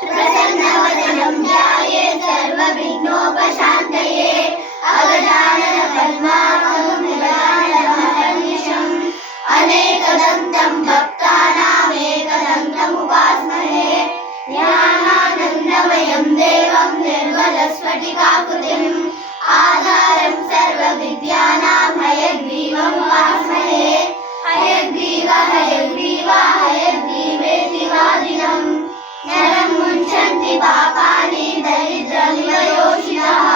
प्रसन्नवदनं ध्यायेत् सर्वविघ्नोपशान्तये अगजाननपद्मार्कं अनेकदन्तं भक्तानामेकदन्तमुपास्महे ज्ञानानन्दमयं देवं निर्मलस्फटिकाकृतिम् आधारं सर्वविद्यानां हयग्रीवमुपास्महे हयग्रीव हयग्रीव हयग्रीवेति वादिनं नरं मुञ्चन्ति पापानि दरिद्रनिवयोषिणः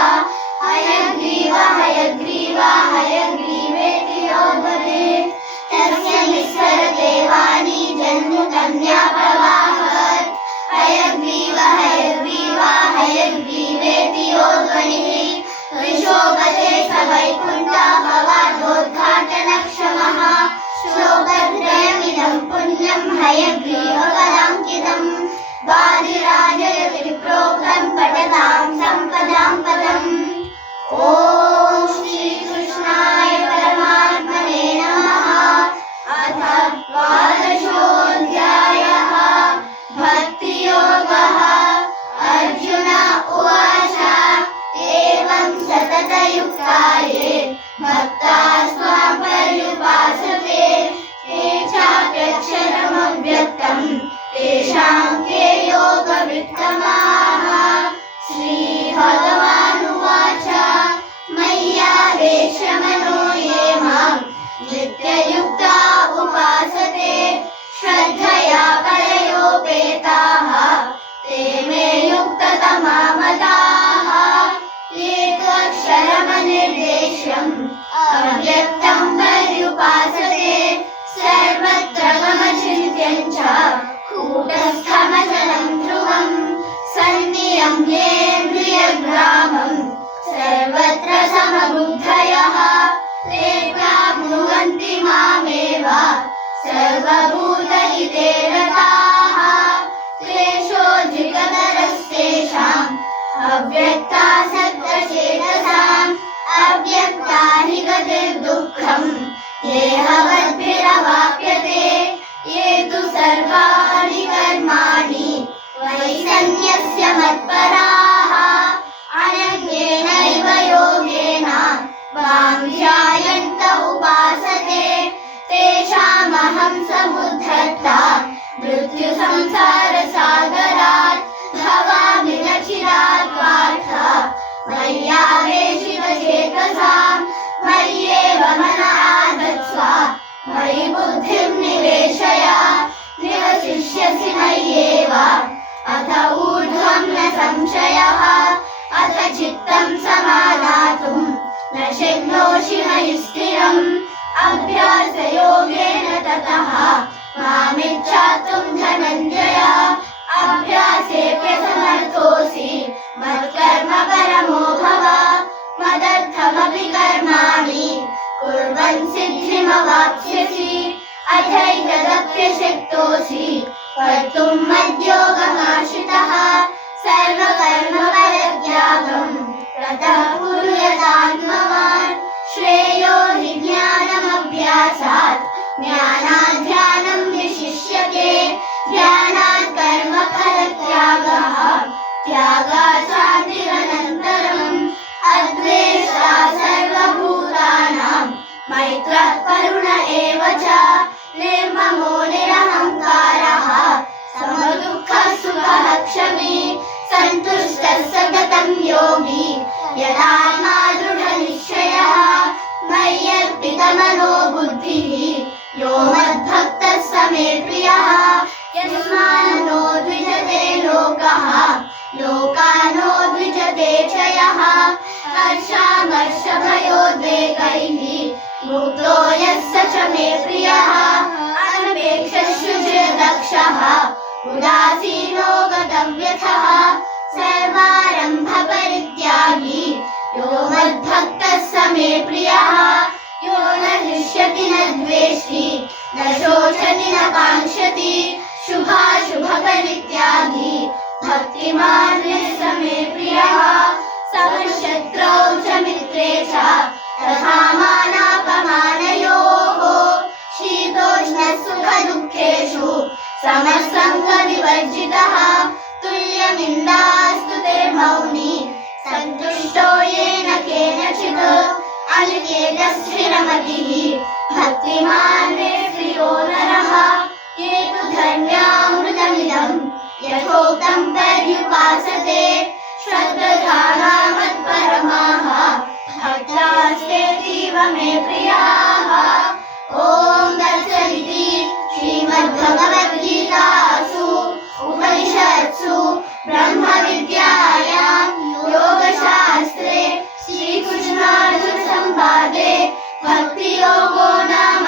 हयग्रीव हयग्रीव हयग्रीवेति योगवेत् तस्य निस्सरते वाणी जन्मकन्या प्रवाहवत् हयग्रीव हयग्रीव हयग्रीवेति योगनिः विशोभते स वैकुण्ठा भवाद्योद्घाटनक्षमः श्लोकत्रयमिदं पुण्यं हयग्रीवकलाङ्कितम् वादिराजयति प्रोक्तं पठतां सम्पदां पदम् ॐ श्रीकृष्णाय परमात्मने नमः अथ द्वादशोऽध्यायः भक्तियोगः अर्जुन उवाच एवं सततयुक्ता ये भक्ताः स्वां पर्युपासते ये चाप्यक्षरमव्यक्तं तेषां के योगवित्तमाः श्रीभगवानुवाच मय्यावेशमनो ये मां नित्ययुक्ता उपासते श्रद्धया परयोपेताः ते मे युक्ततमा मताः ये त्वक्षरमनिर्देश्यम् अव्यक्तं पर्युपासते सर्वत्र गमचिन्त्यं च कूटस्थमचलं ध्रुवं सन्नियम्येन्द्रियग्रामं सर्वत्र समबुद्धयः ते प्राप्नुवन्ति मामेव सर्वभूतहिते रताः क्लेशोऽधिकतरस्तेषाम् अव्यक्तासक्तचेतसाम् अव्यक्ता हि गतिर्दुःखम् देहवद्भिरवाप्यते ये तु सर्वाणि कर्माणि मयि सन्न्यस्य मत्पराः अनन्येनैव योगेन मां ध्यायन्त उपासते तेषामहं समुद्धर्ता मृत्युसंसारसागरात् भवामि न चिरात् पार्थ मय्यावेशितचेतसां मय्येव मनः आधत्स्व मयि बुद्धिं निवेशय निवसिष्यसि मय्येव अथ ऊर्ध्वं न संशयः अथ चित्तं समादातुं न शक्नोषि मयि स्थिरम् अभ्यासयोगेन ततः मामिच्छातुं धनञ्जय अभ्यासेऽप्यसमर्थोऽसि मत्कर्म परमो भव मदर्थमपि कर्माणि कुर्वन् सिद्धिमवाप्स्यसि अथैतदप्यशक्तोऽसि कर्तुं मद्योगमाश्रितः सर्वकर्मफलत्यागं ततः कुरु यदात्मवान् श्रेयो हि ज्ञानमभ्यासात् ज्ञानात् ध्यानं विशिष्यते ध्यानात् कर्मफलत्यागः त्यागात् शान्तिरनन्तरम् अद्वेष्टा सर्वभूतानां मैत्रः करुण एव च निर्ममो निरहङ्कारः समदुःखः सुखः क्षमी सन्तुष्टः सततं योगी यदात्मा दृढनिश्चयः मय्यर्पितमनो बुद्धिः यो मद्भक्तः स मे प्रियः यस्मान्नो द्विजते लोकः लोकानो द्विजते च यः हर्षामर्षभयोद्वेगैः मुक्तो यः स च मे प्रियः अनपेक्षशुचिर्दक्षः उदासीनो गतव्यथः सर्वारम्भपरित्यागी यो मद्भक्तः स मे प्रियः यो न हृष्यति न द्वेष्टि न शोचति न काङ्क्षति शुभाशुभपरित्यागी भक्तिमान् स मे प्रियः समशत्रौ च मित्रे च तथा मानापमानयोः शीतोष्णसुखदुःखेषु समसङ्गविवर्जितः तुल्य निन्दास्तु ते मौनी सन्तुष्टो येन केनचित् अनिकेतस्थिरमतिः भक्तिमान् मे प्रियो नरः ये तु धन्यामृतमिदम् यथोक्तं पर्युपासते श्रद्धाना मत्परमाः भक्तास्तेतीव मे प्रियाः। ॐ तत्सदिति श्रीमद्भगवद्गीतासु उपनिषत्सु ब्रह्मविद्यायां योगशास्त्रे श्रीकृष्णार्जुनसंवादे भक्तियोगो नाम